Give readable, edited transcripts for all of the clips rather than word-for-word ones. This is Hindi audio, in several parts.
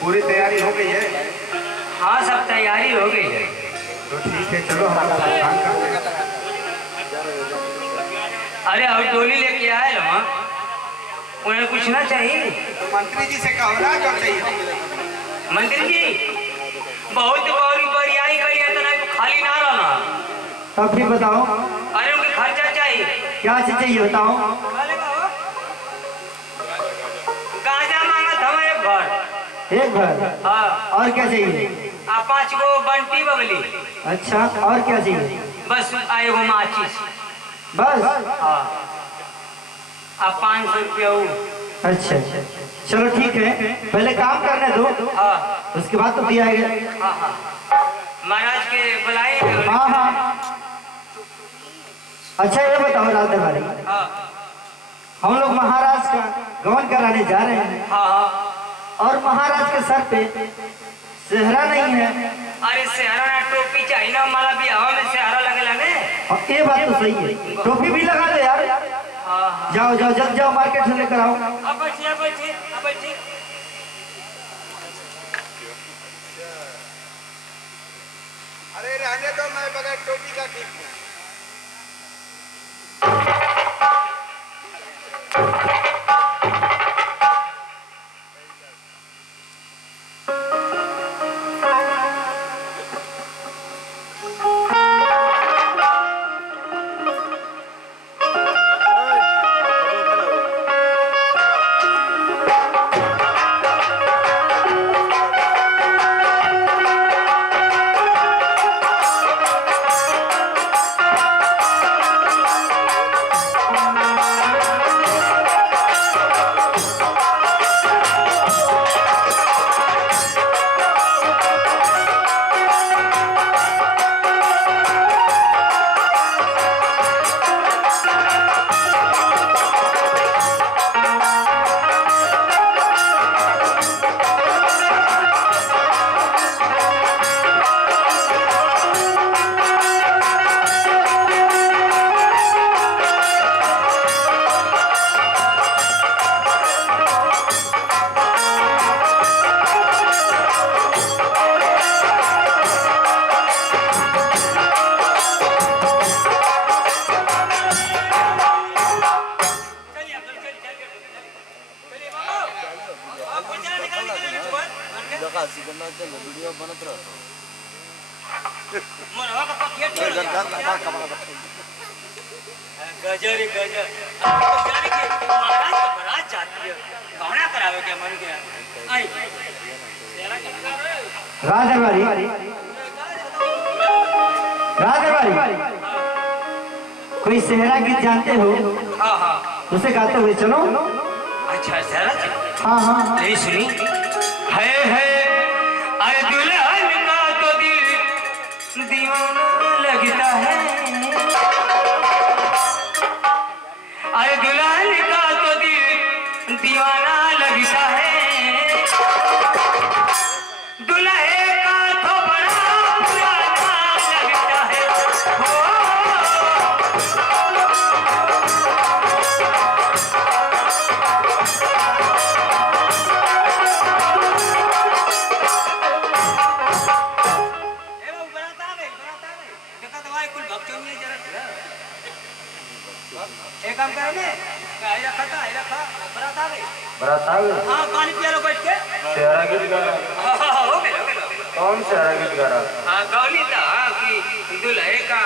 पूरी तैयारी हो गई है? हाँ सब तैयारी हो गई है। तो ठीक है चलो हमारा भुगतान कर देंगे। अरे और डोली लेके आए ना, उन्हें पूछना चाहिए। तो मंत्री जी से कहो ना जो चाहिए। मंत्री जी बहुत बड़ी बरियाई करी है, तो नहीं तो खाली ना रहना। तब भी बताओ अरे उनके खर्चा चाहिए। क्या चीज चाहिए बताओ। गांजा मांगा था मैं एक घर। एक घर? हाँ। और क्या चाहिए? 5 गो बंटी बबली। अच्छा और क्या चाहिए? बस आए गो माचिस बस? हाँ। अब 500 रुपया। अच्छा चलो ठीक है, पहले काम करने दो। हाँ। उसके बाद तो दिया गया। हाँ हाँ महाराज के बुलाए। हाँ हाँ। अच्छा ये बताओ रात दरबारी, हाँ हम लोग महाराज का गमन कराने जा रहे हैं। हाँ हाँ। और महाराज के सर पे सेहरा नहीं है। अरे सेहरा ना टोपी चाहिए ना, हमारा भी हवा में सेहरा लगेला ने। और ये बात तो सही है, टोपी भी लगा दो यार। हाँ हाँ। जाओ जाओ जल्द जाओ, मार्केट से लेकर आओ। अब बैठिए अब बैठिए अब बैठिए। अरे रहने दो, मैं बगैर टोपी का ठीक हूँ। गजर गजर महाराज का बारात जाती है, गहना करावे के मन गया। आई रात दरबारी, रात दरबारी, कोई सेहरा गीत जानते हो? हाँ हाँ उसे गाते हुए चलो। अच्छा सेहरा। हाँ हाँ नहीं सुनी है अरे दुल्हन का तो दिल दीवाना लगता है। अरे दुल्हन का तो दिल दीवाना लगता है, दुल्हे का तो बड़ा पुराना लगता है। बारात आ गई। हाँ पानी पिया लो बैठ के। सेहरा गीत गा रहा। हो गया कौन सेहरा गीत गा रहा? हाँ गौली था कि दुल्हे का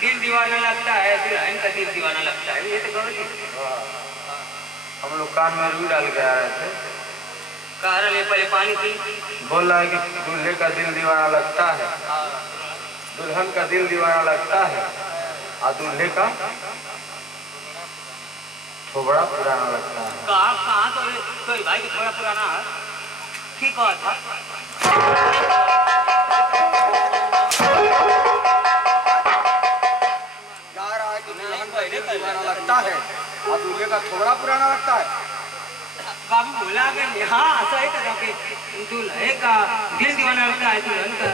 दिल दीवाना लगता है, दुल्हन का दिल दीवाना लगता है, ये तो गौली। हम लोग कान में रुई डाल के आ रहे थे। कह रहे पहले पानी पी। बोल रहा है कि दूल्हे का दिल दीवाना लगता है, दुल्हन का दिल दीवाना लगता है, और दूल्हे का थोबड़ा पुराना लगता है। कहाँ तो भाई थोड़ा पुराना है, ठीक कहा था। जा रहा है कि दुल्हन का दिल दीवाना लगता है और दूल्हे का थोड़ा पुराना लगता है। बाबू बोला कि हाँ सही कहा कि दूल्हे का दिल दीवाना लगता है, दुल्हन का।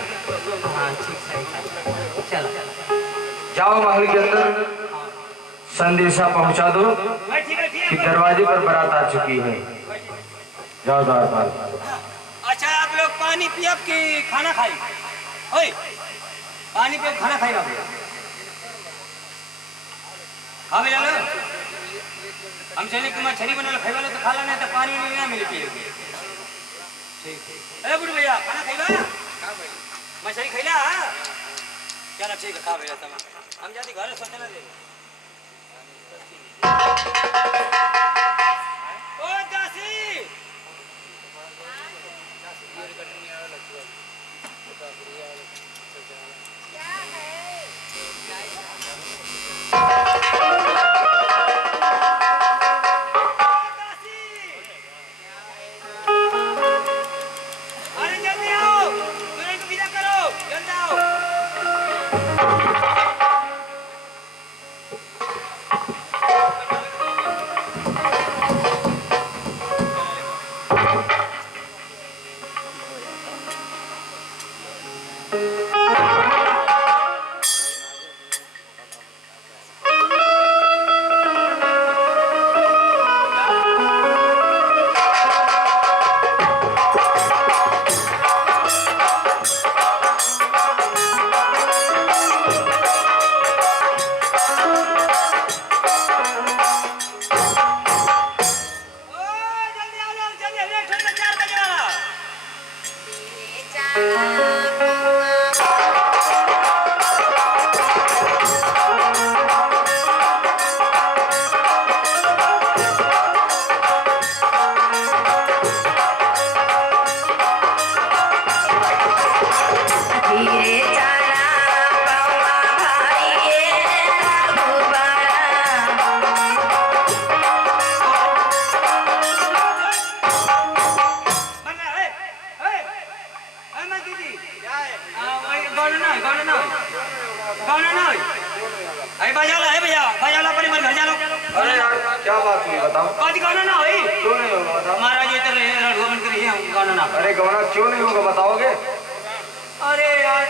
हाँ ठीक सही। चलो जाओ महल के अंदर संदेशा पहुंचा दो कि दरवाजे पर बारात आ चुकी है। जाओ द्वार पर। अच्छा आप लोग पानी पियब कि खाना खाई? ओए पानी पियब खाना खाई? हाँ भैया लो हम चले कि मछली बना लो, खाई तो खा लो, नहीं तो पानी नहीं मिले पिएगी। ठीक है बुढ़ भैया खाना खाई? मछली खैला? चलो ठीक है खा भैया तब हम जाती घर सोचना दे। ओ दासी अरे यार क्या बात हुई बताओ? गाना ना हुई क्यों नहीं होगा बताओ? महाराज ये तो बन कर गाना ना। अरे गौना क्यों नहीं होगा बताओगे? अरे यार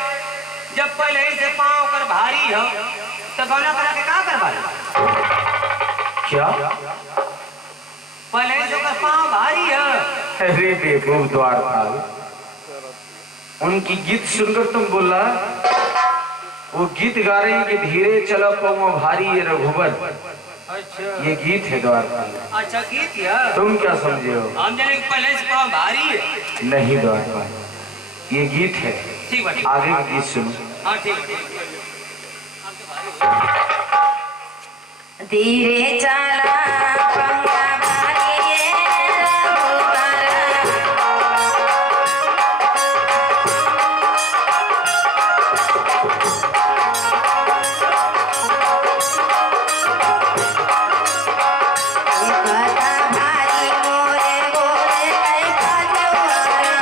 जब पहले ही से पाँव कर भारी हो तो गाना करा के क्या करवा? क्या पहले ही से कर पाँव भारी है? अरे बेवकूफ द्वारपाल, उनकी गीत सुनकर तुम बोला वो गीत गा रही कि धीरे चलो पौवा भारी ये रघुबर। अच्छा ये गीत है द्वारपाल। अच्छा गीत है। तुम क्या समझे हो? हम जाने कि पहले से पाँव भारी है। नहीं द्वारपाल, ये गीत है। ठीक बात आगे का गीत सुनो। हाँ ठीक धीरे चला पंगा भारी ये रघुबर। कथा भारी मोरे गोरे कई कजवारा।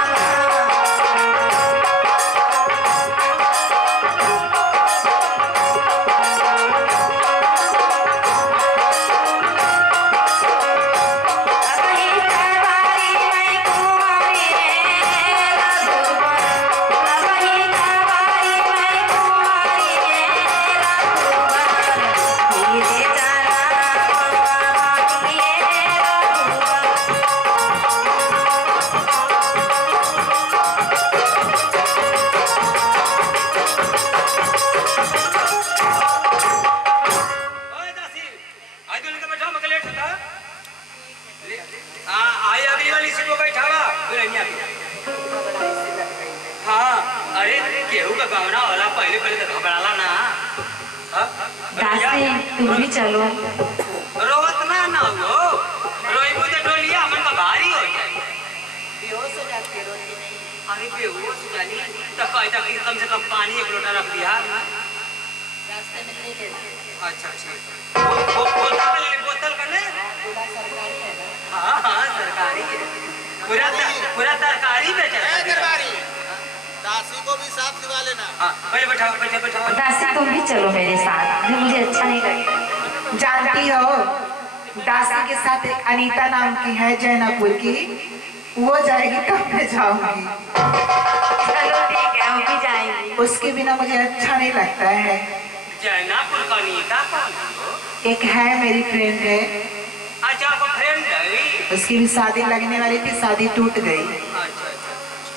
गवना वाला पहले पहले तो घबराला ना। दासी तुम भी चलो। रोवत ना हो, रोइबो तो डोलिया मन का भारी हो जाए। बेहोश हो जाती है, रोती नहीं। अरे बेहोश हो जानी तो कहता कि कम से कम पानी 1 लोटा रख दिया। रास्ते में ले लेना। अच्छा बोतल का नहीं? पूरा सरकारी है ना। हाँ सरकारी है, पूरा तरकारी बेचा है। दासी को भी साथ दिवा लेना। हाँ बैठाओ। दासी तुम भी चलो मेरे साथ, मुझे अच्छा नहीं लगेगा। जानती हो दासी के साथ एक अनीता नाम की है जैनापुर की, वो जाएगी तब मैं जाऊंगी। चलो ठीक है, हम भी जाएंगे। उसके बिना मुझे अच्छा नहीं लगता है। जैनापुर का नीता कौन है? एक है मेरी फ्रेंड है, अच्छा आपका फ्रेंड है? उसकी भी शादी लगने वाली थी, शादी टूट गई। अच्छा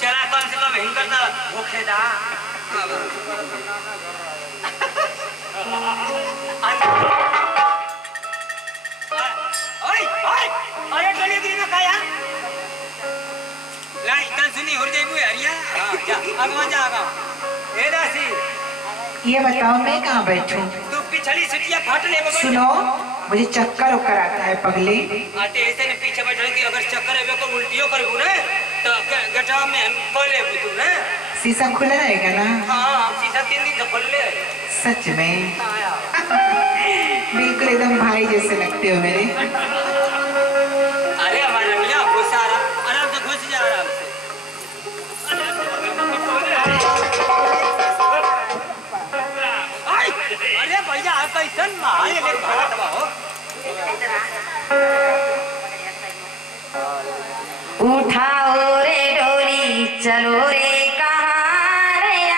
चला कम से कम हिंकर तो भूखेदा। अरे गली गिरी में खाया लाई तन सुनी हो जाई बुआ हरिया। हां जा आगवा जा आगा। ए दासी ये बताओ मैं कहाँ बैठूं? तू पिछली सिटिया फाट ले बगल। सुनो मुझे चक्कर उक्कर आता है पगले। आते ऐसे ने पीछे बैठ रही अगर चक्कर है को उल्टियों करबू ने तो गटा में पहले तू ने शीशा खुला रहेगा ना? हां शीशा 3 दिन से खोल ले। सच में बिल्कुल एकदम भाई जैसे लगते हो मेरे। अरे हमारा मियां घुस आ रहा, आराम से घुस जा आराम से। अरे भैया आप कैसन मारे ले भात हो। उठाओ रे डोली चलो रे कहाँ रे आ,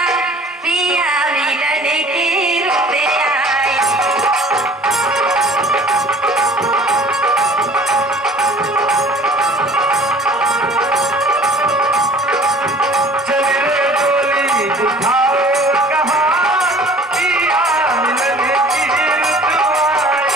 पिया मिलन की रुत आई। चले रे डोली उठाओ कहाँ, पिया मिलन की रुत आई।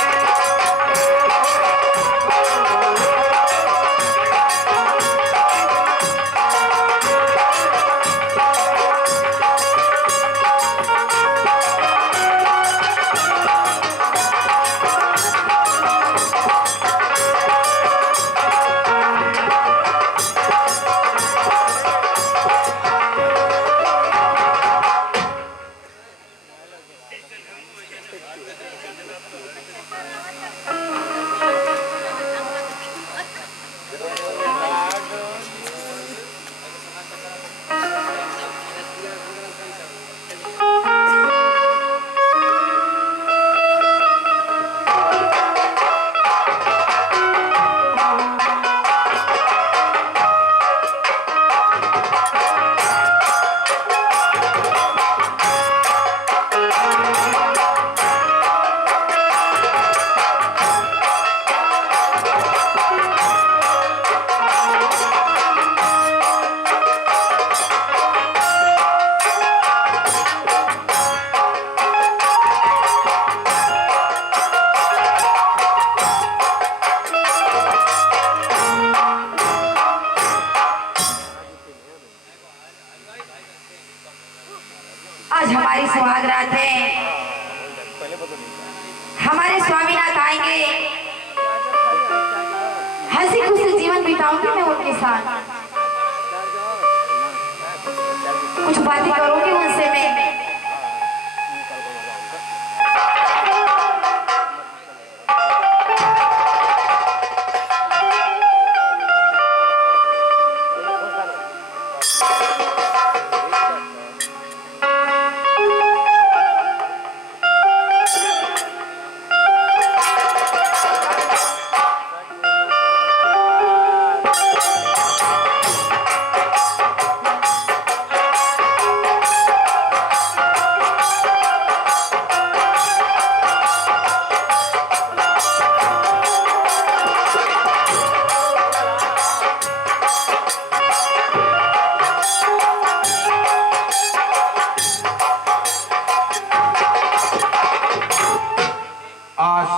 आज हमारी सुहाग रात है, हमारे स्वामीनाथ आएंगे, हंसी खुशी जीवन बिताऊंगी मैं उनके साथ। कुछ बातें करूंगी उनसे मैं।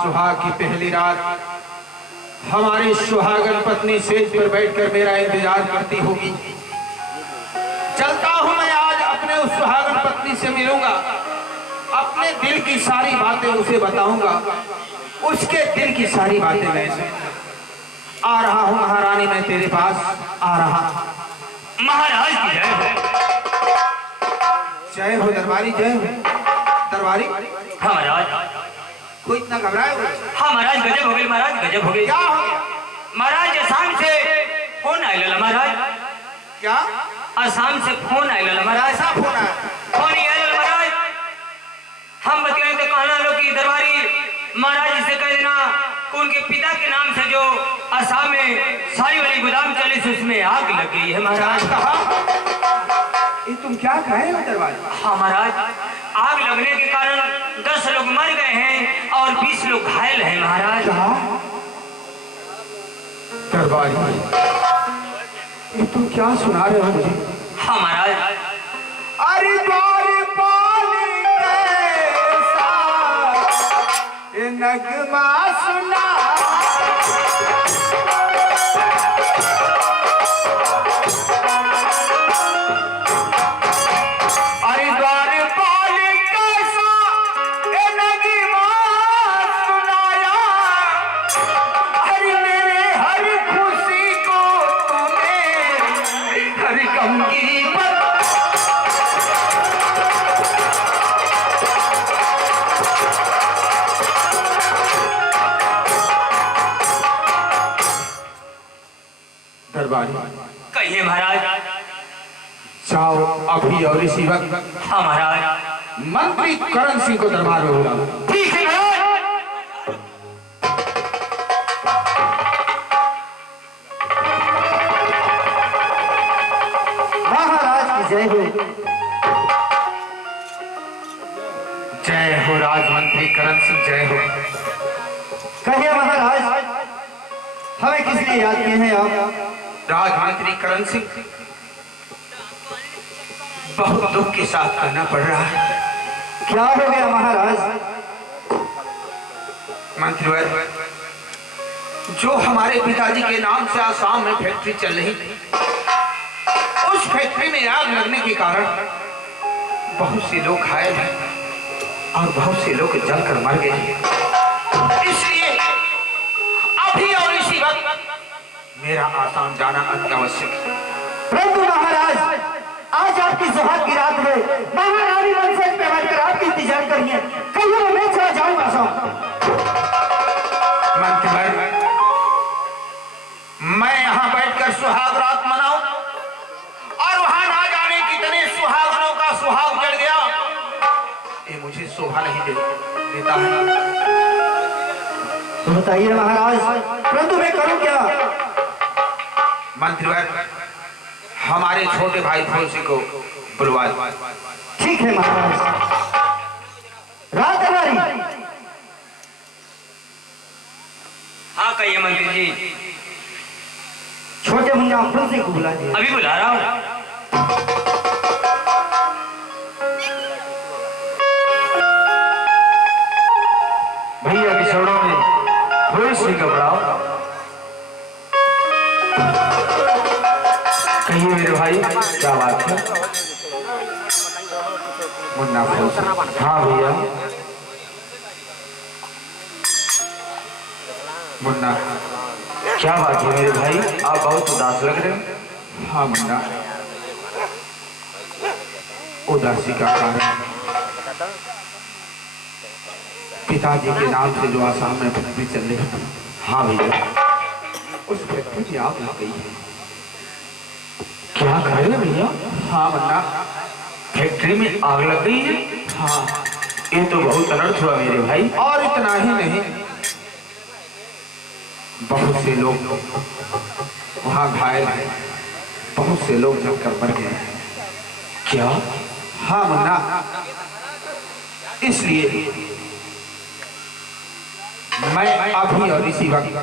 सुहाग की पहली रात हमारी सुहागन पत्नी सेज पर बैठकर मेरा इंतजार करती होगी। चलता हूं मैं आज अपने उस सुहागन पत्नी से मिलूंगा, अपने दिल की सारी बातें उसे बताऊंगा, उसके दिल की सारी बातें मैं सुनूंगा। आ रहा हूं महारानी, मैं तेरे पास आ रहा हूं। महाराज की जय हो। जय हो दरबारी, जय हो दरबारी। हाँ महाराज। कोई इतना घबराए हुए? हाँ महाराज, गजब हो गई महाराज, गजब हो गई। क्या हो गया? महाराज आसाम से फोन आयल महाराज। क्या? आसाम से फोन आयल महाराज। ऐसा फोन आया? फोन ही आयल महाराज। हम बतलाए तो कहना लो कि दरबारी महाराज से कह देना कि उनके पिता के नाम से जो आसाम में सारी वाली गोदाम चली से उसमें आग लग गई है महाराज। ये तुम क्या कहे हो दरबारी? हाँ महाराज, आग लगने के कारण 10 लोग मर गए हैं और 20 लोग घायल हैं महाराज। दरबारी, ये तुम क्या सुना रहे हो मुझे? हाँ महाराज। अरे द्वार पाली कैसा ये नगमा सुना। अरे द्वार पाली कैसा ये नगमा सुनाया। अरे मेरे हर खुशी को तूने हर गम की दरबारी। कहिए महाराज। जाओ अभी और इसी वक्त हाँ महाराज। मंत्री करण सिंह को दरबार में बुलाओ। ठीक है महाराज। महाराज की जय हो। जय हो राजमंत्री करण सिंह, जय हो। कहिए महाराज, हमें किस लिए याद किए हैं आप? राजमंत्री करण सिंह, बहुत दुख के साथ कहना पड़ रहा है। क्या हो गया महाराज? मंत्रीवर, जो हमारे पिताजी के नाम से आसाम में फैक्ट्री चल रही थी, उस फैक्ट्री में आग लगने के कारण बहुत से लोग घायल हैं और बहुत से लोग जलकर मर गए हैं। इसलिए अभी और इसी वक्त मेरा आसाम जाना अति आवश्यक है। परंतु महाराज, आज आपकी सुहाग की रात है। महारानी मनसे पे बैठकर आपकी इंतजार करिए। कहिए मैं चला जाऊंगा आसाम। मंत्रीवर, मैं यहाँ बैठकर सुहाग रात मनाऊं और वहां ना जाने कितने सुहागनों का सुहाग उजड़ गया, ये मुझे शोभा नहीं देता है। तो बताइए महाराज, परंतु मैं करूं क्या? मंत्रीवर, हमारे छोटे भाई फौजी को बुलवा दो। ठीक है महाराज। रात हमारी। हाँ कहिए मंत्री जी। छोटे मुन्ना फुंसी को बुला दिया। अभी बुला रहा हूँ। भैया की छोड़ों में थोड़ी सी घबराओ। कहिए मेरे भाई, क्या बात है? मुन्ना फौजी। हाँ भैया। मुन्ना, क्या बात है मेरे भाई, आप बहुत उदास लग रहे हैं। हाँ मुन्ना, उदासी का कारण पिताजी के नाम से जो आसाम में फैक्ट्री चल रही है। हाँ भैया, उस फैक्ट्री की आग लग गई है। क्या कह रहे भैया? हाँ मुन्ना, फैक्ट्री में आग लग गई है। हाँ, ये तो बहुत अनर्थ हुआ मेरे भाई। और इतना ही नहीं, बहुत से लोग वहां घायल हैं, बहुत से लोग जलकर मर गए हैं। क्या? हाँ मुन्ना, इसलिए मैं अभी और इसी वक्त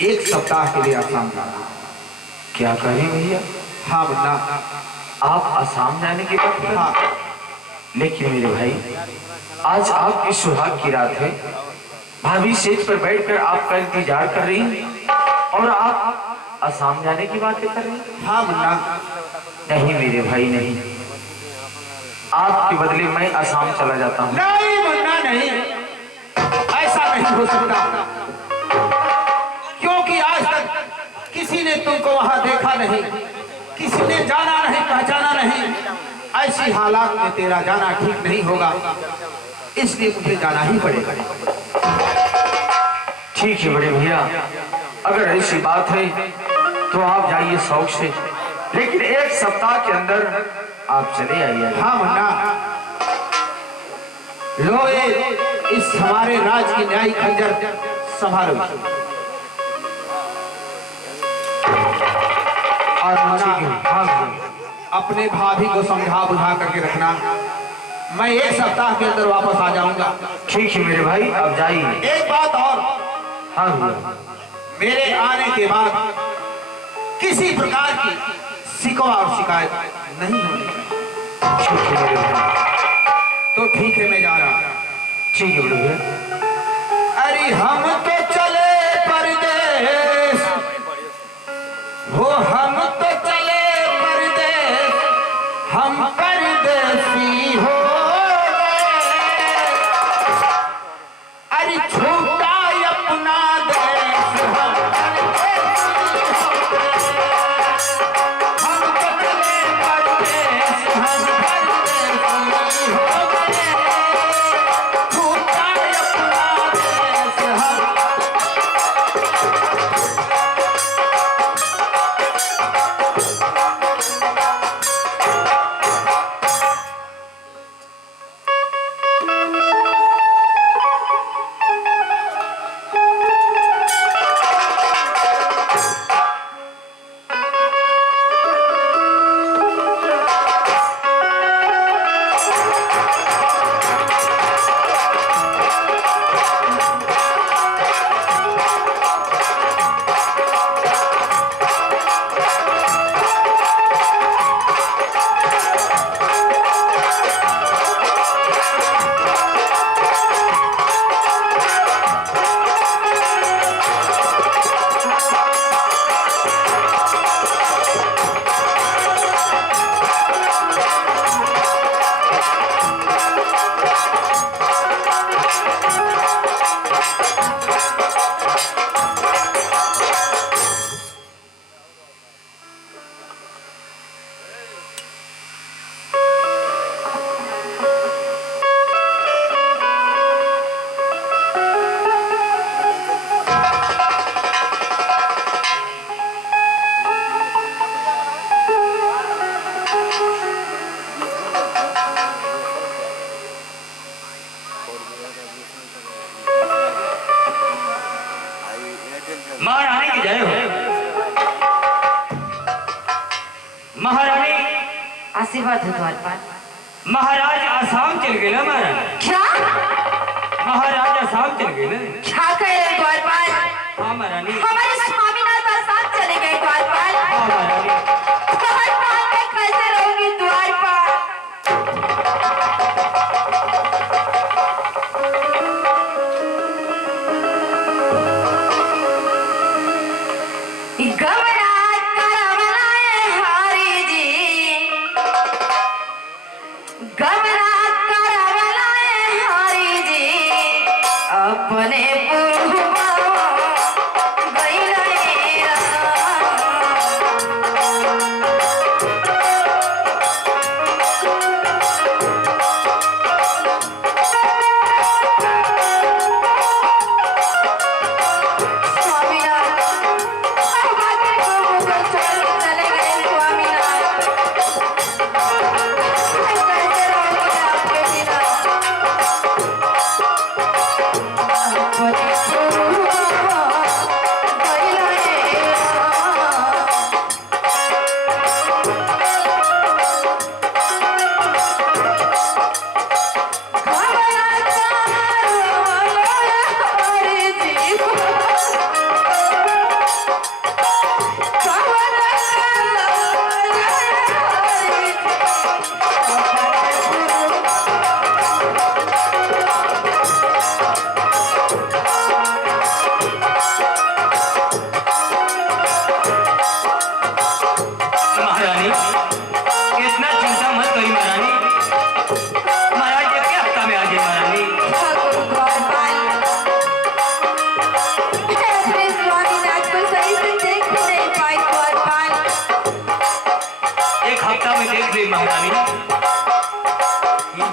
1 सप्ताह के लिए आसाम जा रहा हूं। क्या कहें भैया? हाँ मुन्ना, आप आसाम जाने के वक्त? हाँ, लेकिन मेरे भाई, आज आपकी सुहाग की रात है। भाभी सेज पर बैठकर आपका इंतजार कर रही हैं और आप आसाम जाने की बातें कर रहे हैं। हाँ मुन्ना, नहीं मेरे भाई नहीं, आपके बदले मैं असम चला जाता हूँ। नहीं मुन्ना नहीं, ऐसा नहीं हो सकता, क्योंकि आज तक किसी ने तुमको वहां देखा नहीं, किसी ने जाना नहीं, पहचाना नहीं। ऐसी हालात में तेरा जाना ठीक नहीं होगा, इसलिए मुझे जाना ही पड़ेगा। ठीक है बड़े भैया, अगर ऐसी बात है तो आप जाइए शौक से, लेकिन 1 सप्ताह के अंदर आप चले आइए। हाँ मुन्ना, लो इस हमारे राज की न्यायी खंजर संभालो। और मुन्ना, अपने भाभी को समझा बुझा करके रखना, मैं 1 सप्ताह के अंदर वापस आ जाऊंगा। ठीक है मेरे भाई, अब जाइए। एक बात और, हाँ मेरे आने के बाद किसी प्रकार की शिकवा और शिकायत नहीं होनी चाहिए। ठीक है मेरे भाई, तो ठीक है मैं जा रहा हूँ। ठीक है भैया। अरे हम तो चले परदेश, हो हम तो चले परदेश, हम परदेसी हो गए। अरे छूटा अपना देश, हम परदेसी हो गए। हम तो चले परदेश, हम परदेसी हो गए। छूटा अपना देश, हम महारानी की जय हो। महारानी आशीर्वाद हो द्वारपाल। महाराज आसाम चल गए ना महारानी। क्या महाराज आसाम चल गए ना। क्या कह रहे द्वारपाल? हाँ महारानी। हमारे स्वामीनाथ आसाम चले गए द्वारपाल। हाँ महारानी। द्वारपाल मैं कैसे रहूंगी द्वारपाल? गमरात करवलाए हारी जी, गमरात करवलाए हारी जी, अपने पुरहुआ गई नहीं रहा। इतना चिंता मत करी महारानी, महाराज जी के हफ्ता में आ जाए महारानी। ठाकुर द्वारपाल, मैं अपने स्वामीनाथ को सही से देख भी नहीं पाई द्वारपाल। एक हफ्ता में देख ले महारानी। जब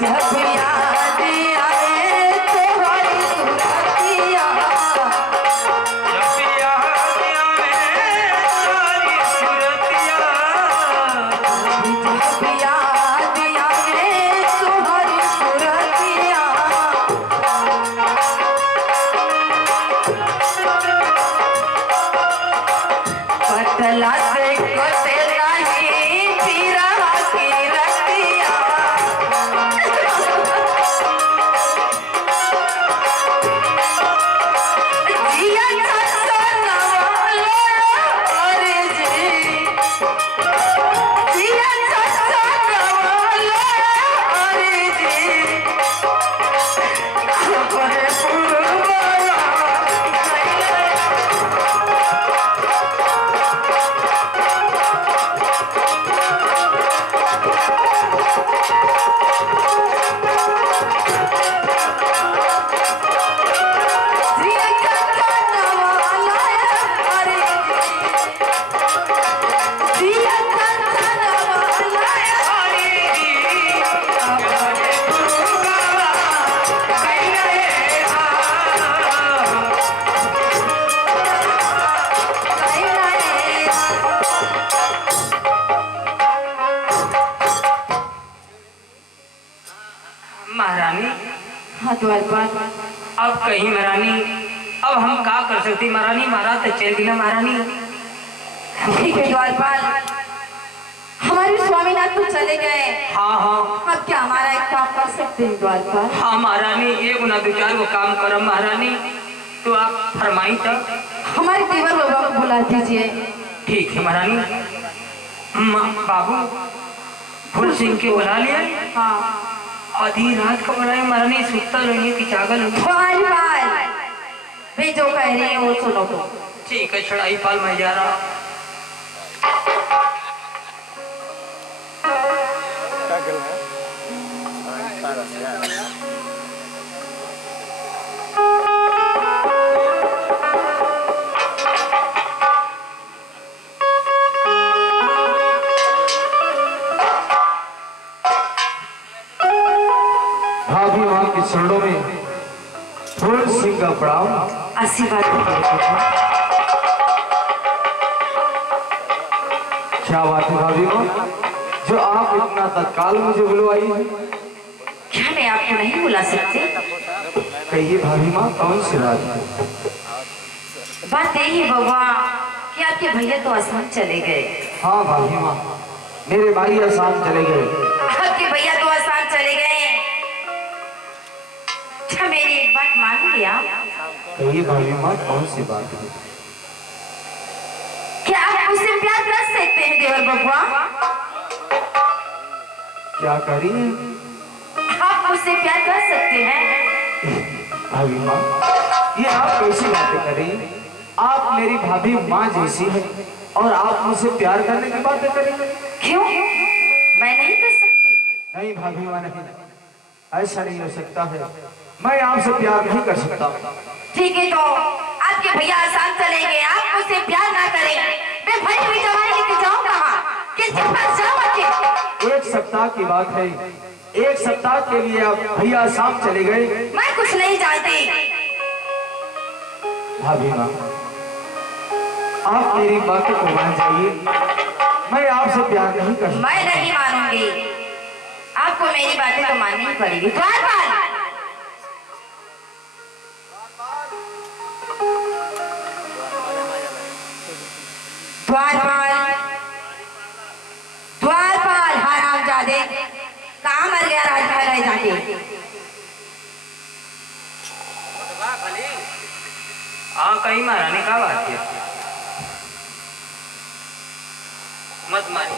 जब याद आए तुम्हारी सुरतिया, जब याद आवे तुम्हारी सूरतिया, जब याद आए तुम्हारी सुरतिया, पतला से कटे नहीं पीरा की रतिया। जिया चाचा नवालो अरे जी, जिया चाचा नवालो अरे जी, अपने पुरवाला जिया चाचा नवालो अरे जी, जिया चाचा नवालो अरे जी, महारानी हाँ द्वारपाल, अब कहीं महारानी, अब हम का कर सकती महारानी, महाराज तो चल गया महारानी। ठीक है द्वारपाल, हमारे स्वामीनाथ तो चले गए, हाँ हाँ अब क्या हमारा एक काम कर सकते हैं द्वारपाल? हाँ महारानी, एक ना दो चार वो काम करो महारानी, तो आप फरमाई तब। हमारे देवर बाबा को बुला दीजिए। ठीक है महारानी। बाबू फुल सिंह के बुला लिया, हाँ आधी रात को बुलाए महारानी, सुतता रहिए कि जागल होगी। द्वारपाल, वे जो कह रही हैं वो सुनो तो। ठीक है, चढ़ाई पाल मैं जा रहा। भाभी माँ के चरणों में फूल सिंह का प्रणाम। आशीर्वाद दीजिए। क्या बात है भाभी माँ, जो आप इतना तत्काल मुझे बुलवाई है? क्या मैं आपको नहीं बुला सकती? कहिए भाभी माँ, कौन सी रात है? बात यही है बाबा कि आपके भैया तो आसाम चले गए। हाँ भाभी माँ, मेरे भाई आसाम चले गए। आपके भैया तो आसाम चले गए, क्या मेरी एक बात मान लिया? कहिए भाभी माँ, कौन सी बात है? क्या आप मुझसे प्यार कर सकते हैं देवर बबुआ? क्या करी आप मुझसे प्यार कर सकते हैं? भाभी माँ, ये आप कैसी बातें कर रही हैं? आप मेरी भाभी माँ जैसी है और आप मुझसे प्यार करने की बातें करेंगे? क्यों, मैं नहीं कर सकती? नहीं भाभी माँ, नहीं, ऐसा नहीं हो सकता है। मैं आपसे प्यार नहीं कर सकता। ठीक है, तो आपके भैया आसाम चले गए, आप मुझसे प्यार ना करें, मैं भरी हुई जवानी लेके जाऊँ कहाँ? किसके पास जाऊँ आखिर? एक सप्ताह की बात है, एक सप्ताह के लिए आप भैया आसाम चले गए। मैं कुछ नहीं जानती। भाभी माँ, आप मेरी बातों को मान जाइए, मैं आपसे प्यार नहीं कर सकता। मैं नहीं मानूंगी, आपको मेरी बातें तो माननी ही पड़ेगी। द्वारपाल, द्वारपाल, द्वारपाल, हरामजादे, कहाँ मर गया राजमहल रह जाके? हाँ कहीं महारानी का बात है, मत मारी।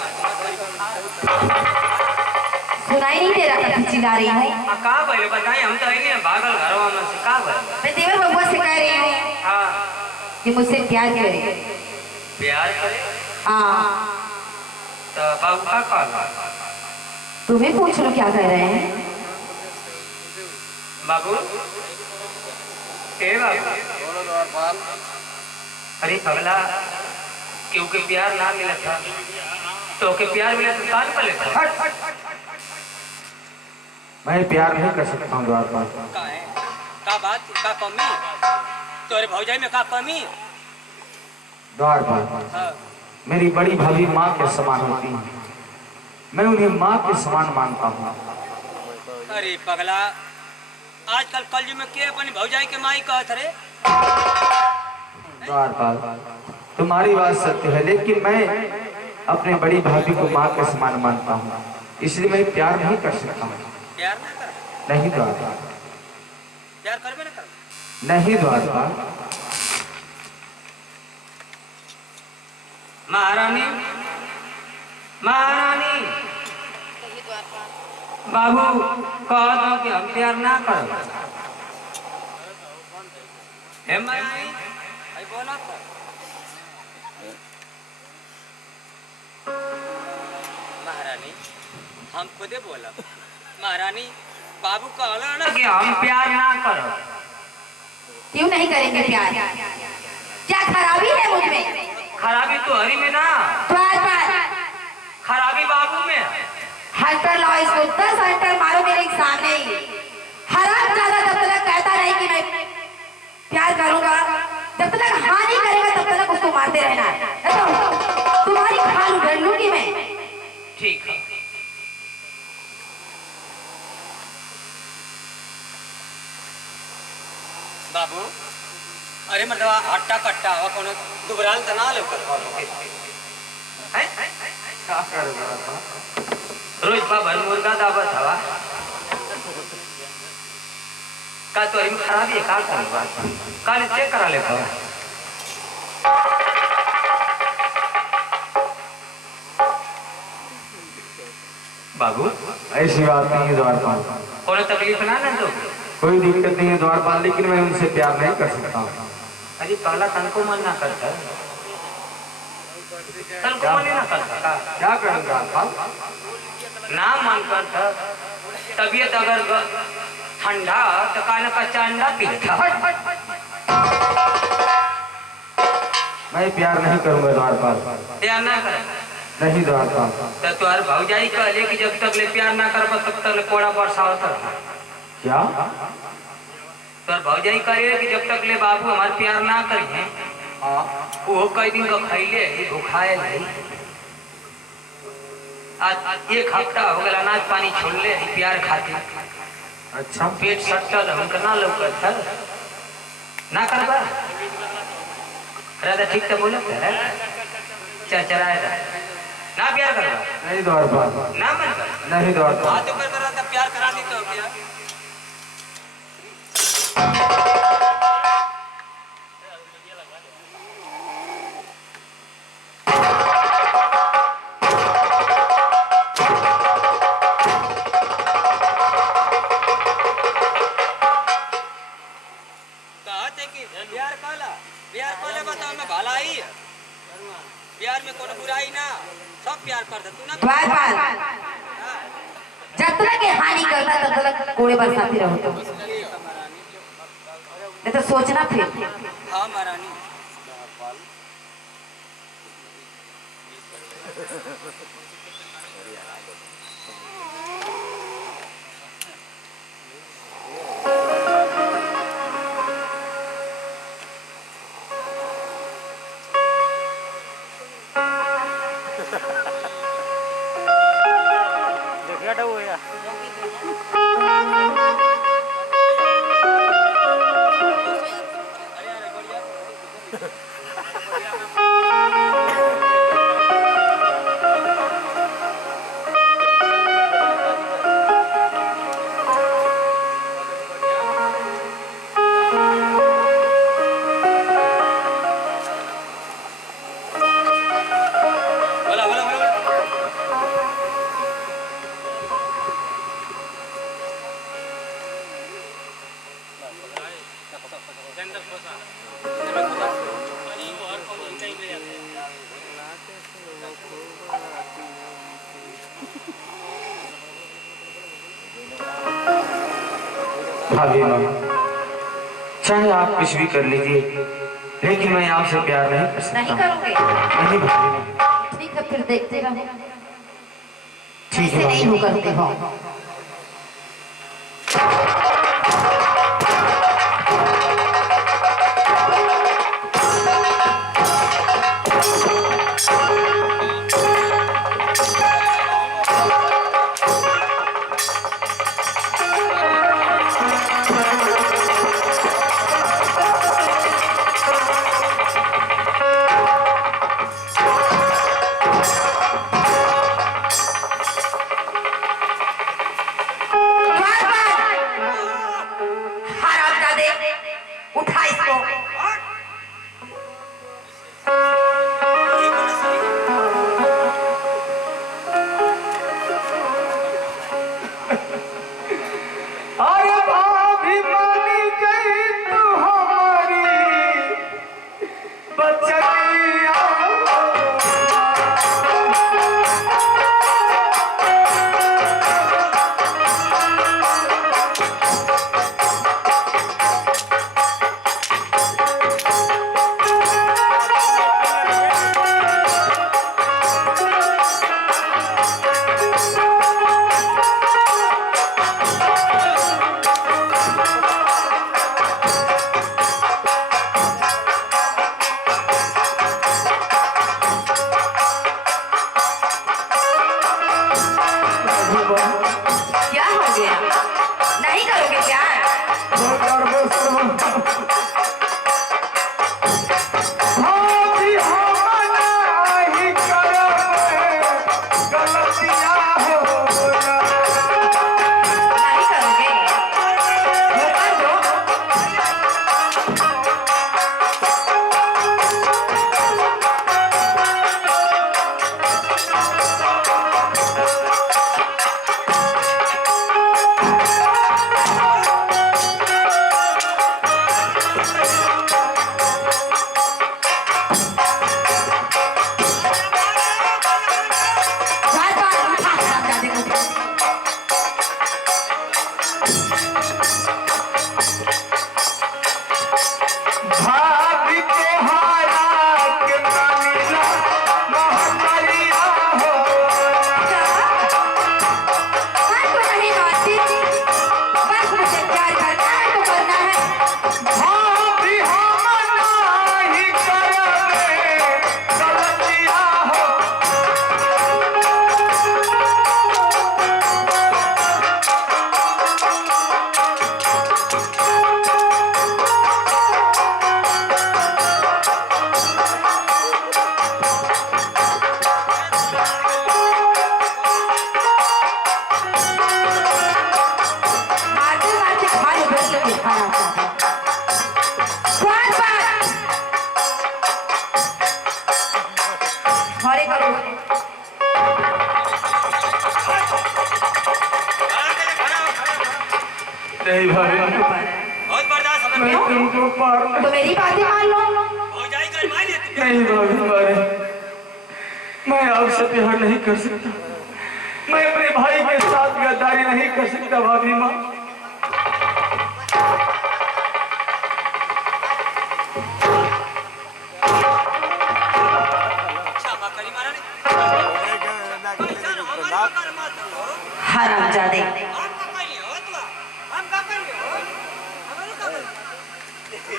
सुनाई नहीं दे रहा था चिल्ला रही हूँ। का भाई बताइए, हम तो नहीं भागल घरों में से का भाई। मैं देवर बबुआ से कह रही हूँ हाँ कि मुझसे प्यार करे। प्यार करे, हाँ, तो बाबू का कॉल तुम्हें पूछ लो क्या कह रहे हैं। बाबू ए बाबू बोलो द्वारपाल। अरे पगला क्योंकि प्यार ना मिला था तो के प्यार मिला तो काल पले था। मैं प्यार नहीं कर सकता हूँ द्वारपाल। का है का बात का कमी तोरे भौजाई में का कमी। द्वारपाल हाँ। मेरी बड़ी भाभी माँ के समान होती है, मैं उन्हें माँ के समान मानता हूँ। अरे पगला आजकल कलयुग में के अपनी भौजाई के माई कहत रे। द्वारपाल तुम्हारी बात सत्य है, लेकिन मैं अपने बड़ी भाभी को माँ के समान मानता हूँ, इसलिए मैं प्यार नहीं कर सकता हूँ। प्यार ना कर नहीं द्वारपाल, प्यार करबे ना कर। नहीं द्वारपाल। महारानी महारानी कहिए द्वारपाल। बाबू कह दो कि हम प्यार ना करो। हे महारानी आई बोला था। महारानी हम खुदे बोला महारानी बाबू कहला ना कि हम प्यार ना करो। क्यों नहीं करेंगे प्यार? क्या खराबी है मुझ में? खराबी तो हरी में ना, द्वारपाल खराबी बाबू में। हंटर लाओ इसको, 10 हंटर मारो मेरे सामने ही। हराम ज्यादा जब तक कहता नहीं कि मैं प्यार करूंगा, जब तक हानि करेगा तब तक उसको मारते रहना। तो तुम्हारी खाल उधर लूंगी मैं। ठीक है बाबू। अरे मतलब हट्टा कट्टा हो कोनो दुबराल तना लो कर हैं क्या कर द्वारपाल? रोज बाबा मुर्गा दावत हवा का तो इम खराबी है का कर बात काल चेक करा ले बाबा। बाबू ऐसी बात नहीं है द्वारपाल, कोनो तकलीफ ना ना तो। कोई दिक्कत नहीं है द्वारपाल, लेकिन मैं उनसे प्यार नहीं कर सकता हूँ। अरे पहला तन को मन ना करता तन को मन ना करता का क्या करूँ द्वारपाल? ना मन करता तबीयत अगर ठंडा तो कान का चांदा पीता। मैं प्यार नहीं करूँगा द्वारपाल, प्यार ना कर नहीं द्वारपाल। तो तुम्हारे भौजाई कहले कि जब तक ले प्यार ना कर तब तक ले कोड़ा बरसा होता। क्या? तो भौजाई कहले कि जब तक ले बाबू हमारे प्यार ना करिए वो कई दिन का खैले भूखाए नहीं। आज 1 हफ्ता हो गया अनाज पानी छोड़ ले प्यार खातिर। अच्छा पेट सटल हमका ना लौकत था ना करबा। राधा ठीक तो बोला चरचराए ना प्यार करबा नहीं द्वारपाल, ना मन कर नहीं द्वारपाल। हाँ तो कर रहा था प्यार करा दी तो क्या। बताओ मैं भलाई प्यार में कोनो बुराई ना, सब प्यार करता तू ना। द्वारपाल जब तक ये हानि करता तब तक कोड़े बरसाती रहो तुम। नहीं तो सोचना फिर। हाँ महारानी भाभी माँ, चाहे आप कुछ भी कर लीजिए, लेकिन मैं आपसे प्यार नहीं कर सकता। नहीं करोगे? नहीं भाभी माँ। ठीक है, फिर देखते रहो। ठीक है ऐसे नहीं हो करते हो। उठा इसको। अरे भाभी मानी गई तू हमारी बचनिया। क्या हो गया? नहीं करोगे प्यार? भाभी हम नहीं करब गलतिया होला। नहीं करोगे? वो कर दो। बार-बार उठा हरामजादे को। भाभी के हारा के मानिला महतरिया होला। हाँ तो नहीं मानती। बस मुझे प्यार करना है तो करना है। भाभी हम नहीं करब गलतिया होला। मारते-मारते खा लो, बैठ लो, ये खाना चाहते हो। बार-बार। हौले करो। नहीं भाभी, बहुत बर्दाश्त हो मैं गया। तुमको पार तो मेरी बातें मान लो। हो जाएगा मान ले तू। नहीं भाभी मारे, मैं आपसे प्यार नहीं कर सकता। मैं अपने भाई के साथ गद्दारी नहीं कर सकता भाभी माँ। अच्छा बकरी मारा नहीं। पैसा हमारे कर मत लो। हरामजादे। हम का करिए हो तू? हम का करिए हो? हमारे का करिए?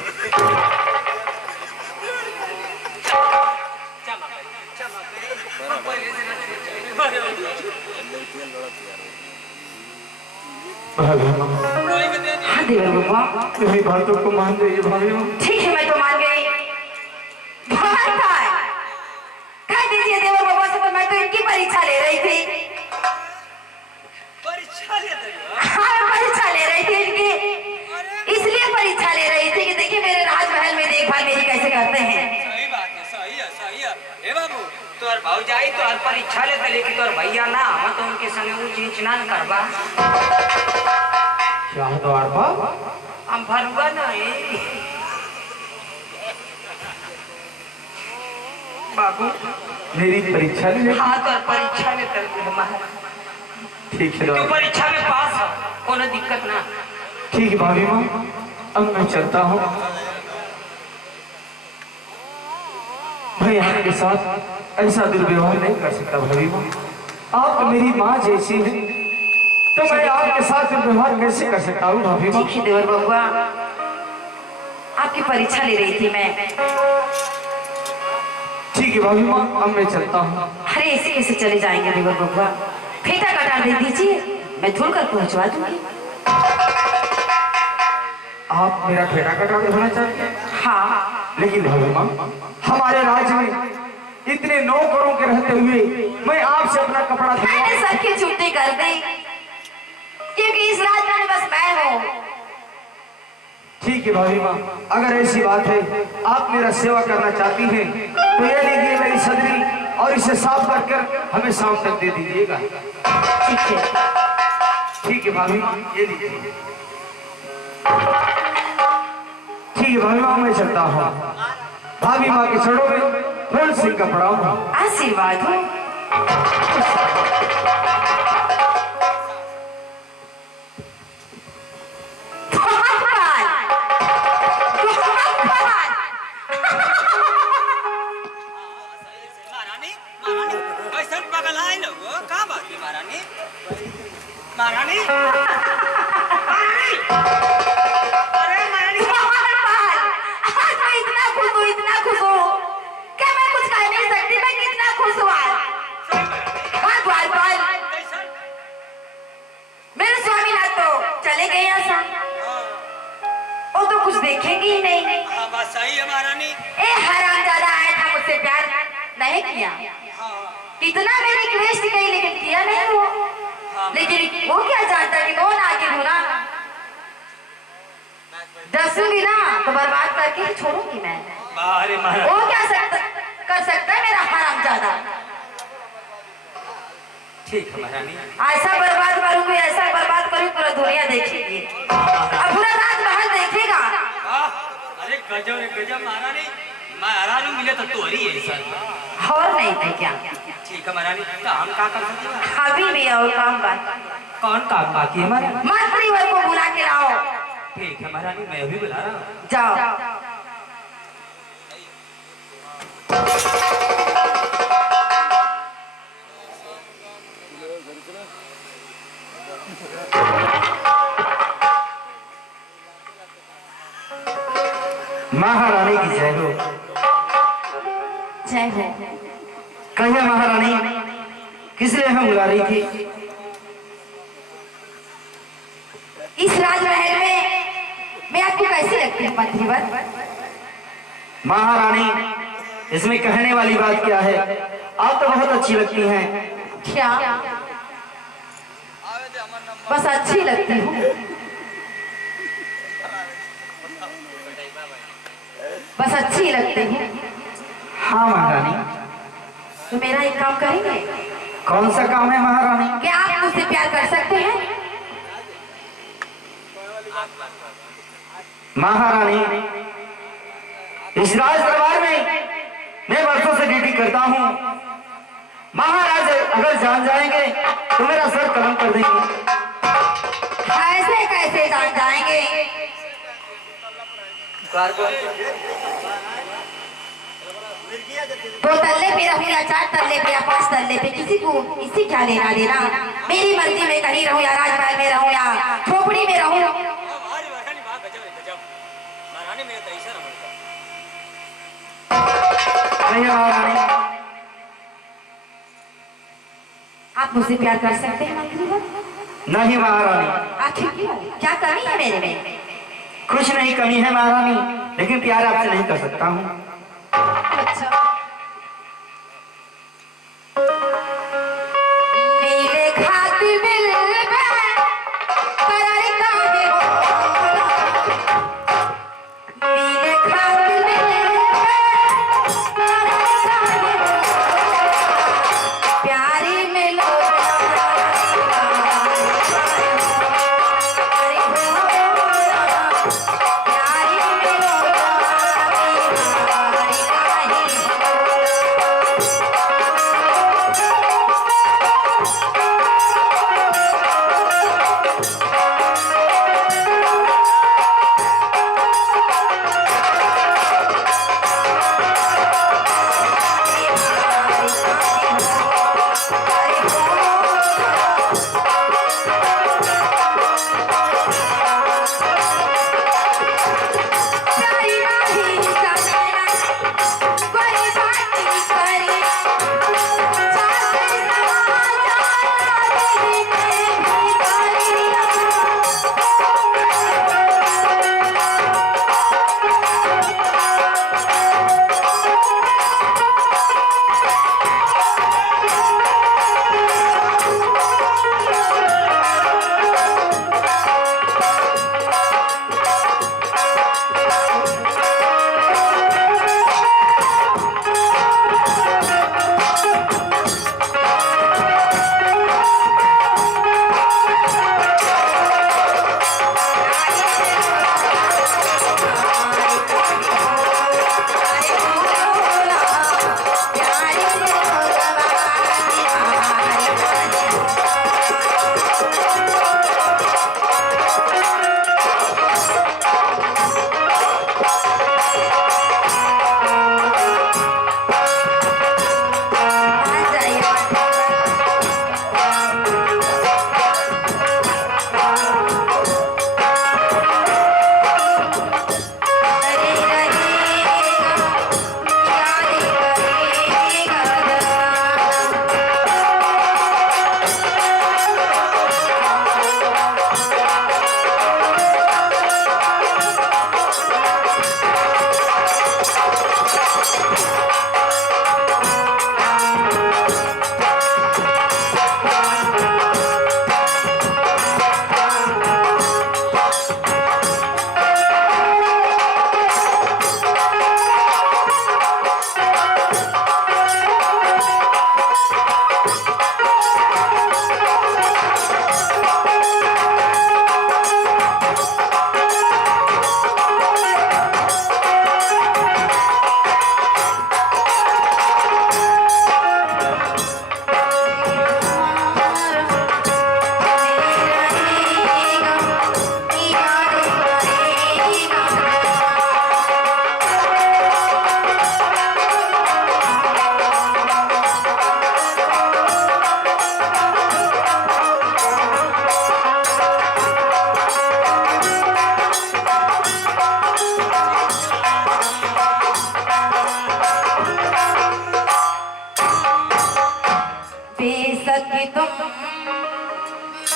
भाभी माँ, हाँ देवर बाबा। मेरी बातों को मान जाइए भाभी माँ। ठीक है, मैं तो मान गई। बार-बार। कह दीजिए देवर बाबा से तो मैं तो इनकी परीक्षा ले रही थी। परीक्षा ले रही हो? हाँ, मैं परीक्षा ले रही थी इनकी। इसलिए परीक्षा ले रही थी कि देखिए मेरे राजमहल में देखभाल मेरी कैसे करते हैं। सही बात है, सही है, सही है। ए बाबू, तोर भौजाई तो हर परीक्षा लेते, लेकिन तोर भैया ना, हम तो उनके संगे ऊंच नीच ना करबा। क्या तो आरपा? हम भरुआ नहीं। बाबू, मेरी परीक्षा ले। हाँ, तोर परीक्षा लेते हमारा। ठीक है तू भाभी। परीक्षा में पास हो, कोनो दिक्कत ना। ठीक है भाभी माँ, अब मैं चलता हूँ। मैं आपके साथ ऐसा दुर्व्यवहार नहीं कर सकता भाभी माँ। आप तो मेरी माँ जैसी है, तो मैं आपके साथ दुर्व्यवहार कैसे कर सकता हूँ भाभी माँ? ठीक है देवर बबुआ, आपकी परीक्षा ले रही थी मैं। ठीक है भाभी माँ, अब मैं चलता हूँ। अरे ऐसे कैसे चले जाएंगे देवर बबुआ? फेटा कटार दे दीजिए, मैं धुल कर पहुंचवा दूंगी। आप मेरा फेटा कटा के होना चाहते हैं? हाँ, लेकिन भाभी माँ, हमारे राज्य में इतने नौकरों के रहते हुए मैं आपसे अपना कपड़ा मैंने सबकी छुट्टी कर दी, क्योंकि इस राज्य में बस मैं हूँ। ठीक है भाभी माँ, अगर ऐसी बात है आप मेरा सेवा करना चाहती हैं तो ये लीजिए मेरी सदरी और इसे साफ कर हमें शाम तक दे दीजिएगा। ठीक है। ठीक है भाभी माँ, ये लीजिए। ठीक है भाभी माँ, मैं चलता हूँ। भाभी माँ के चरणों में फूल सिंह का प्रणाम। आशीर्वाद हो। महारानी, महारानी, कैसन पगल है लोग? का बात है महारानी? महारानी, महारानी, अरे महारानी, आज मैं इतना खुश हूँ कि मैं कुछ कह नहीं सकती। मैं कितना खुश हूँ आज। द्वारपाल, मेरे स्वामीनाथ तो चले गए यहाँ से, वो तो कुछ देखेंगे ही नहीं। हाँ बात सही है महारानी। ए हरामजादा आया था, मुझसे प्यार नहीं किया, कितना मेरी रिक्वेस्ट की लेकिन किया नहीं वो। लेकिन वो क्या जानता कि कौन आगे घुना, दसूंगी ना तो बर्बाद करके ही छोड़ूंगी मैं। अरे महारानी, वो क्या कर सकता है मेरा हरामजादा? ठीक है महारानी। ऐसा बर्बाद करूंगी, ऐसा बर्बाद करूंगी, पूरा दुनिया देखेगी, अब पूरा राजमहल देखेगा। अरे गजब रे गजब महारानी, महारानी मिले तो तोरी है सर। और नहीं थे क्या? ठीक है महारानी, तो हम क्या कर सकते हैं? अभी भी और काम बात, कौन काम बाकी है महारानी? मंत्रीवर को बुला के लाओ। ठीक है महारानी, मैं अभी बुला रहा हूँ। जाओ। महारानी की जय हो। जय हो। कहिए महारानी, किस लिए हमें बुला रही थी? इस राजमहल में मैं आपको कैसी लगती हूँ मंत्रीवर? महारानी, इसमें कहने वाली बात क्या है, आप तो बहुत अच्छी लगती हैं। क्या बस अच्छी लगती हूँ? बस अच्छी लगती हूँ? हाँ महारानी। तो मेरा एक काम करेंगे? कौन सा काम है महारानी? क्या आप मुझसे प्यार कर सकते हैं? महारानी, इस राज दरबार में मैं वर्षों से ड्यूटी करता हूँ। महाराज अगर जान जाएंगे तो मेरा सर कलम कर देंगे। ऐसे कैसे जान जाएंगे? दो तल्ले पे रहूं या चार तल्ले पे या पांच तल्ले पे, किसी को इससे क्या लेना देना? मेरी मर्जी में कहीं रहूं या राजमहल में रहूं या झोपड़ी में रहूं। नहीं महारानी। आप मुझसे प्यार कर सकते हैं मंत्रीवर? नहीं महारानी। आखिर क्यों? क्या कमी है मेरे में? कुछ नहीं कमी है महारानी, लेकिन प्यार आपसे नहीं कर सकता हूँ। अच्छा। मेरे खातिर दिल में करार काहे हो? मेरे खातिर दिल में करार काहे हो? प्यारी में लोग प्यारी में लोग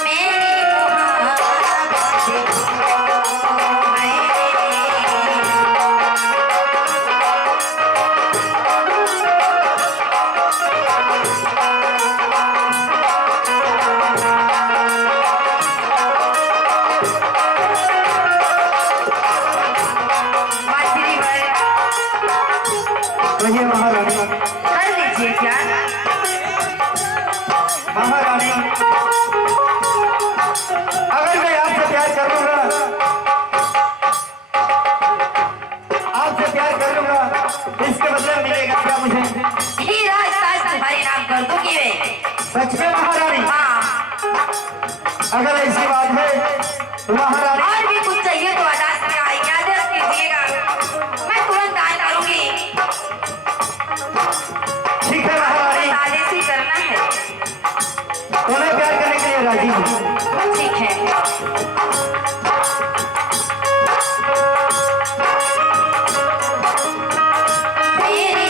मेरी कहिए महारानी। कर लीजिए क्या? महारानी, अगर मैं आपसे प्यार कर लूंगा, आपसे प्यार कर लूंगा, इसके बदले में मिलेगा क्या मुझे? हीरा ताज तुम्हारे नाम कर दूंगी मैं। सच में महारानी? हाँ। अगर ऐसी बात है तो महारानी, और भी कुछ चाहिए तो आदेश में आदेश कीजिएगा, मैं तुरंत दान करूंगी। ठीक है महारानी, आदेश ही करना है। तुम्हें प्यार करने के लिए राजी हूँ। ठीक है। मेरी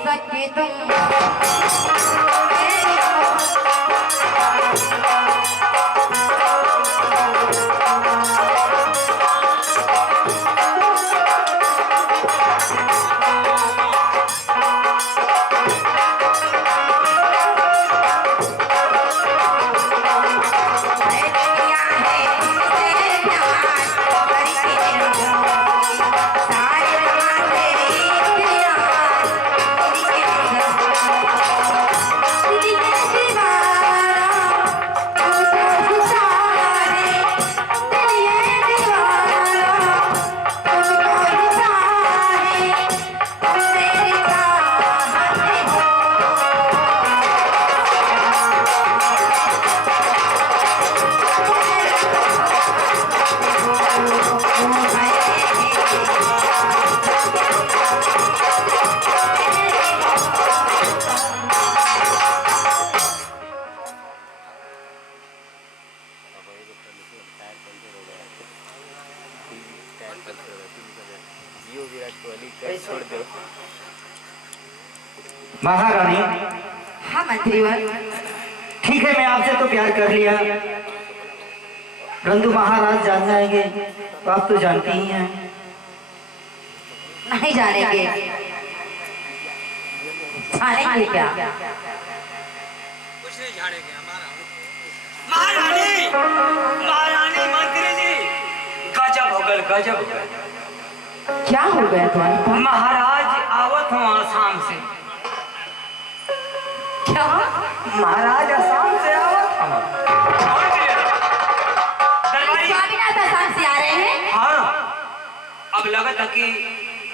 बेसके तुम महारानी, हाँ मंत्रीवर, ठीक है मैं आपसे तो प्यार कर लिया, परंतु महाराज जान जाएंगे तो आप तो जानती ही हैं। नहीं जानेंगे। जानेंगे क्या? कुछ नहीं जानेंगे हमारा। महारानी, महारानी मंत्री जी, गजब हो गए, गजब हो गए। क्या हो गया तुम्हारे पास? महाराज आवत हो आसाम से। क्या? महाराज आसाम से आवत हो। दरबारी स्वामीनाथ आसाम से आ रहे हैं? हाँ, अब लगा था कि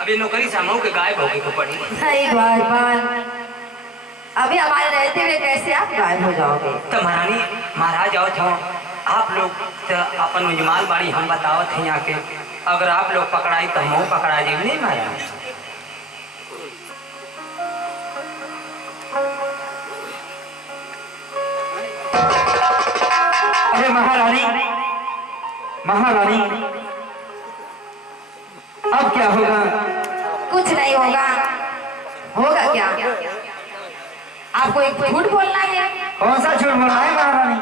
अभी नौकरी से हम के गायब हो गई तो पड़ी। अरे द्वारपाल, अभी हमारे रहते हुए कैसे आप गायब हो जाओगे? तो महारानी, महाराज आवत हो, आप लोग तो अपन उजमाल बाड़ी हम बतावत हैं यहाँ के, अगर आप लोग पकड़ाई तो हम पकड़ा जाए नहीं महाराज। अरे महारानी, महारानी, अब क्या होगा? कुछ नहीं होगा। होगा क्या? आपको एक झूठ बोलना है। कौन सा झूठ बोलना है महारानी?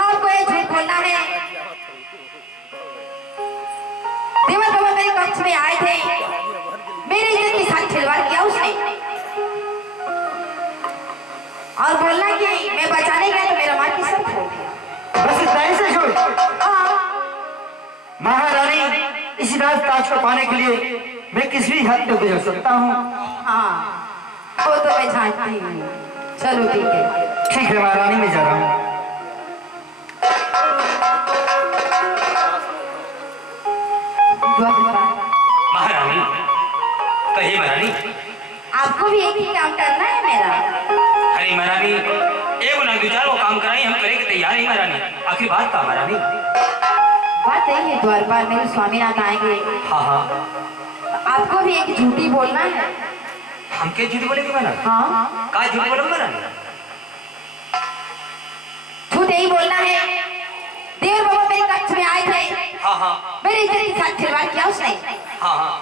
आपको एक झूठ बोलना है। देवर बाबा मेरे कक्ष में आए थे, मेरी इज्जत के साथ खिलवाड़ किया उसने, और बोलना कि मैं बचाने गया तो मेरा मार की सब हो गया। बस इतना ही से झूठ? महारानी, इस राजताज को पाने के लिए मैं किसी भी हद तक गुजर सकता हूँ। हाँ, वो तो मैं जानती हूँ। चलो ठीक है। ठीक है महारानी, मैं जा रहा हूँ। महारानी, कहिए महारानी। आपको भी एक ही काम करना है मेरा। अरे महारानी, एगो ना दो चार वो काम कराई हम करे के तैयार ही महारानी। आखिर बात का महारानी? बात यही है द्वारपाल मेरे स्वामीनाथ आएंगे। हाँ हाँ। आपको भी एक झूठी बोलना है। हमके झूठ बोलेगी महारानी? हाँ। का झूठ बोलो महारानी? झूठ यही बोलना है। देवर बाबा मेरे कक्ष में आए थे। हाँ हाँ। मेरी इज्जत के साथ खिलवाड़ किया उसने। हाँ हाँ।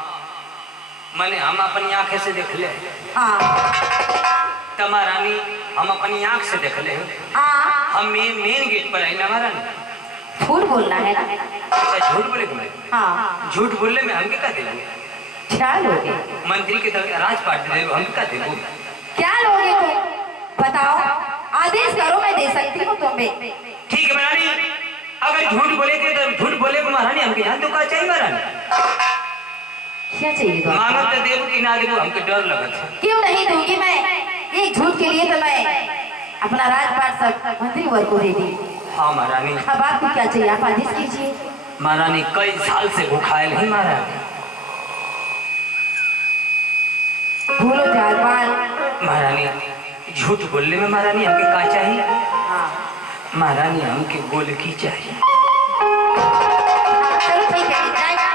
मैंने हम अपनी आंखें से देख ले। हाँ। तो महारानी हम अपनी आंख से देख ले। हाँ। हम मेन गेट पर आई ना महारानी। झूठ बोलना है ना? अच्छा झूठ बोले मैं? हाँ। झूठ बोलने में हमके क्या देंगे? क्या लोगे? मंत्री के तरफ राजपाट दे हम क्या देंगे? क्या लोगे तुम? बताओ, आदेश करो, मैं दे सकती हूँ तुम्हें। ठीक है महारानी, अगर झूठ बोले थे तो झूठ बोले को महारानी हमके यहाँ तो क्या चाहिए महारानी? क्या चाहिए तो? मांगत तो देव कि ना देव हमके डर लगा। क्यों नहीं दूंगी मैं? एक झूठ के लिए तो मैं अपना राजपाट सब मंत्री वर्ग को दे दी। हाँ महारानी। अब आपको क्या चाहिए? आप आदेश कीजिए। महारानी कई साल से भूखायल नहीं महारानी। भूलो द्वारपाल। महारानी झूठ बोलने में महारानी हमके क्या चाहिए? महारानी हमके गोलकी चाहिए। चलो ठीक है, जाएगा।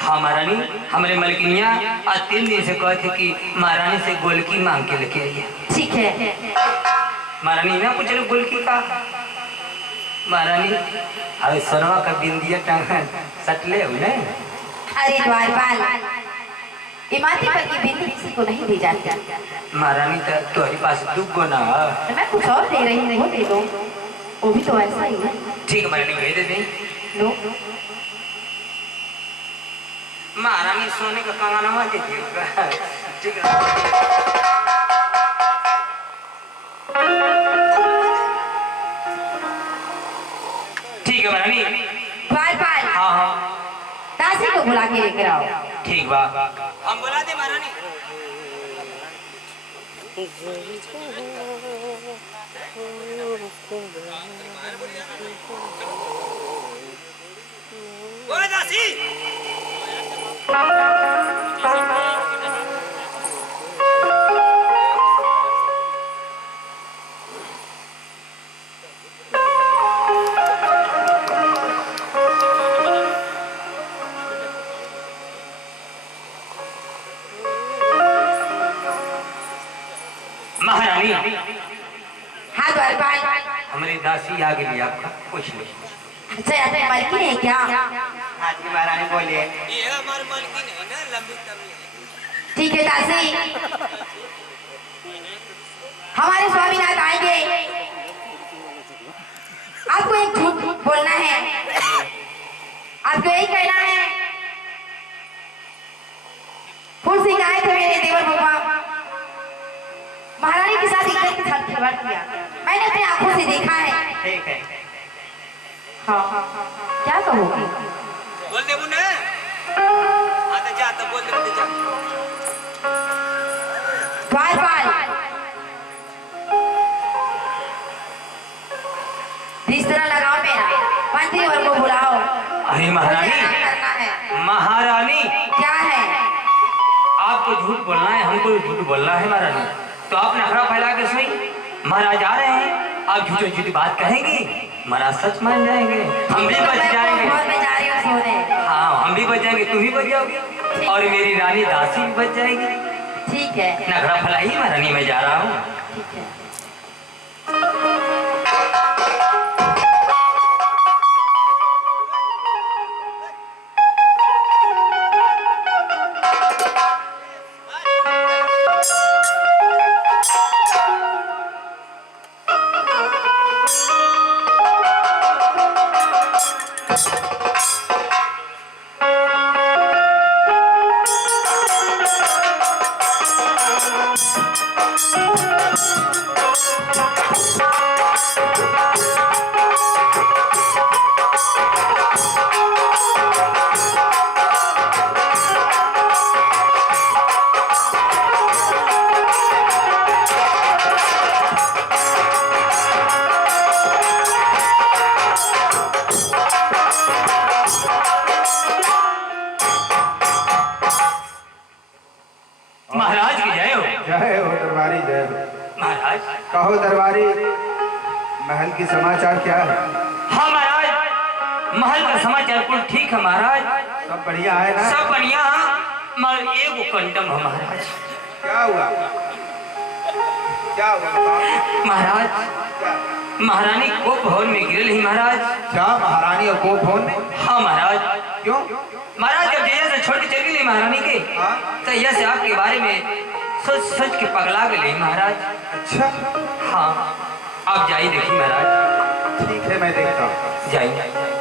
हाँ महारानी, हमारे मलकिनिया आज 3 दिन से कहे थे कि महारानी से गोलकी मांग के लेके आइए। ठीक है। महारानी ना पूछ लो गोलकी का। महारानी अरे सरवा का बिंदिया टांग सटले हो ने। अरे द्वारपाल, इमारती पर की बिंदी किसी को नहीं दी जाती। महारानी तो तुम्हारे पास दुगो ना। तो मैं कुछ और दे रही हूँ, दे दो। वो भी तो ऐसा ही है। ठीक है महारानी, भेज दे दें। लो। महारानी सोने का कंगनवा दे दिएगा। ठीक है। ठीक है महारानी। द्वारपाल, हाँ हाँ। दासी को बुला के लेकर आओ। ठीक बा। हम बुला दे महारानी। ओ दासी। महारानी। हाँ द्वारपाल। हमारी दासी आ गई आपका कुछ नहीं। अच्छा अपने मलकिन है क्या? हाँ जी महारानी बोलिए। ये हमारी मालकिन है ना, लंबी तमी। ठीक है दासी, हमारे स्वामीनाथ आएंगे। आपको एक झूठ बोलना है। आपको यही कहना है। फूल सिंह आए थे मेरे देवर बाबा, महारानी के साथ इज्जत के साथ खिलवाड़ किया। मैंने अपनी आंखों से देखा है। ठीक है। हाँ। क्या कहोगे? बोल दे मुन्ने। हाँ तो जा, तो बोल दे तो जा। द्वारपाल, रिश्ता लगाओ मेरा, मंत्री वर्ग को बुलाओ। अरे महारानी। करना है। महारानी क्या है? आपको झूठ बोलना है, हमको झूठ बोलना है महारानी। तो आप नखरा फैला के सोई। महाराज आ रहे हैं, आप झूठी झूठी बात कहेंगी, महाराज सच मान जाएंगे, हम भी बच जाएंगे। मैं जा रही हूँ सोने। हाँ हम भी बच जाएंगे, तुम भी बच जाओगे और मेरी रानी दासी भी बच जाएगी। ठीक है। नखरा फैलाइए महारानी, मैं जा रहा हूँ। ठीक है। महाराज। कहो दरबारी, महल की समाचार क्या है? हाँ महाराज, महल का समाचार कुल ठीक है महाराज। सब बढ़िया है ना? सब बढ़िया, मगर एगो कंडम है महाराज। क्या हुआ? क्या हुआ महाराज? महारानी को भवन में गिरल ही महाराज। क्या महारानी और को भवन में? हाँ महाराज। क्यों? महाराज जब जया से छोड़ के चली गई महारानी के, तो यह से आपके बारे में सोच सोच के पगला गई महाराज। अच्छा, हाँ, आप जाइए देखिए महाराज। ठीक है, मैं देखता हूँ। जाइए।